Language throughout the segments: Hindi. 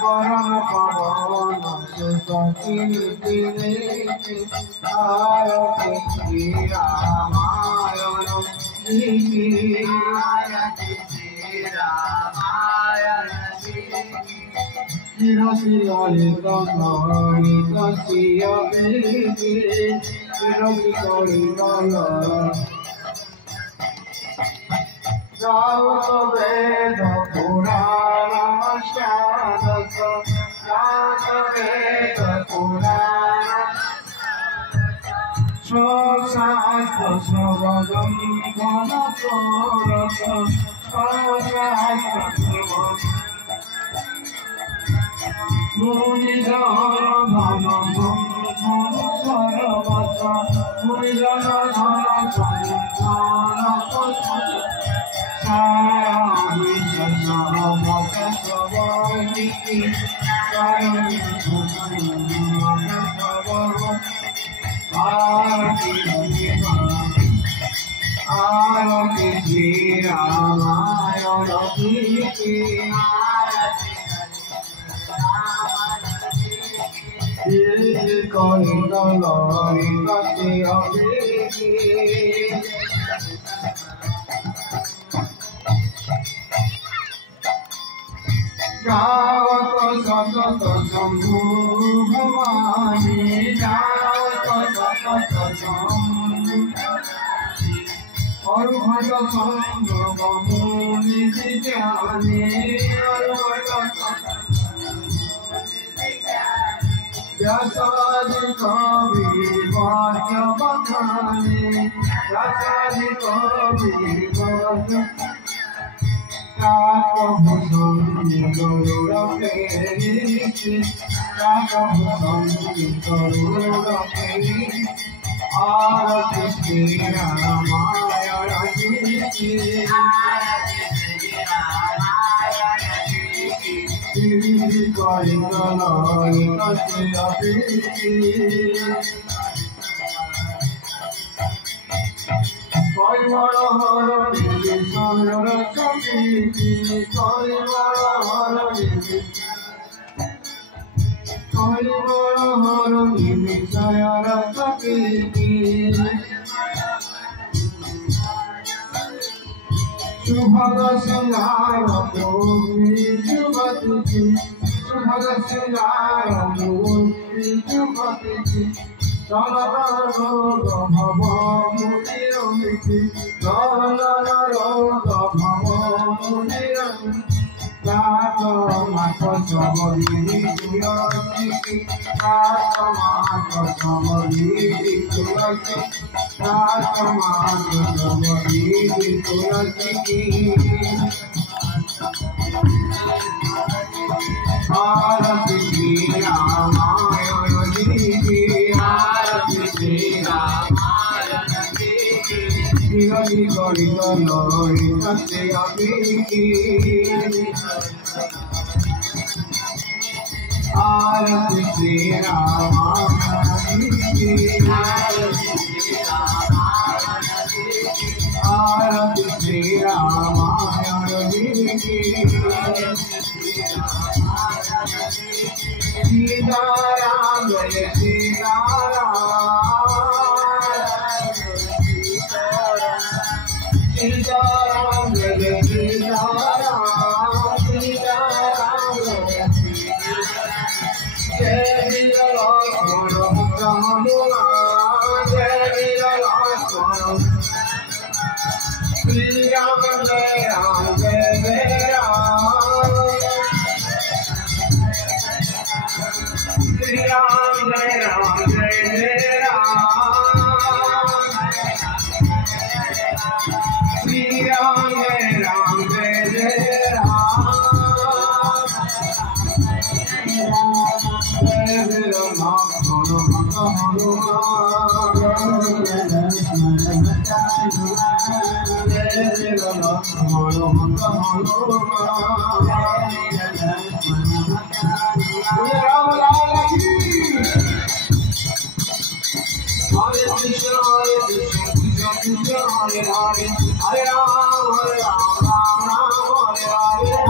বরণ পবন সুতকিলে আরতি শ্রী রামায়ণ আরতি শ্রী রামায়ণ চিরচিরলিত ললিত শ্রিয় চিরচিরলিত যাওত বেদ পুরাণ শাদস যাওত বেদ পুরাণ শাস্ত্র সবদম ঘন করত শাস্ত্র মুনিজন ধন সর্বস মুনিজন ধন সন্ধান সায়ামি সর্বমত সবহিতি সায়ামি সর্বমত আরতি শ্রী রামায়ণ কলিত ললিত যাওত সতত শম্ভু ভবানী যাওত সতত শম্ভু অর্ঘট সঙ্গ মুনি জ্ঞানী অর্ঘট व्यासादि कवि वाक्य बखाने व्यासादि कवि वाक्य काकभूषण गरुड़ पेरिति काकभूषण गरुड़ पेरिति आरति श्री रामायण की কলিত ললিত কৈবর হর বিভীষণর সখী কৈবর হর বিভীষণর সখী শুভগ সিংহার মূর্তি যুবতী শুভগ সিংহার মূর্তি যুবতী চলন রোগ ভব মুনিরমিতি চলন রোগ ভব মুনিরমিতি রাত মাত সবলি তুলসী রাত মাত সবলি তুলসী রাত মাত সবলি তুলসী आरती श्री रामायण जी आरती श्री रामायण जी गणित ललित से अभिकी आरती श्री रामायण जी आरती श्री रामायण जी सीताराम जय सीताराम सीताराम जय सीताराम सीताराम जय वीर लक्ष्मण हनुमान जय वीर लक्ष्मण श्री राम जय राम जय जय राम श्री राम जय राम जय जय राम श्री राम जय राम जय जय राम जय वीर लक्ष्मण हनुमान जय वीर Lakshman Hare Krishna, Krishna Krishna, Hare Hare, Hare Ram, Ram Ram, Hare Hare.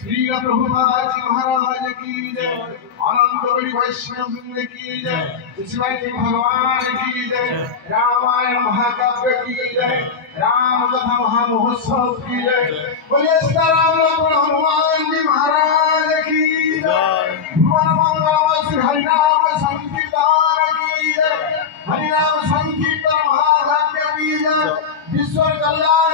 Shri Prabhupada ji महाराज की की जय, अनंत बड़ी वैष्णव वृंद की जय, शिवाजी भगवान की जय, रामायण महाकाव्य की जय, राम कथा महामहोत्सव की जय, बोलिए सीताराम लक्ष्मण हनुमान जी महाराज की जय, भुवन मंगल श्री हरिनाम संकीर्तन की जय, हरिनाम संकीर्तन महाभाग्य की जय, विश्व कल्याण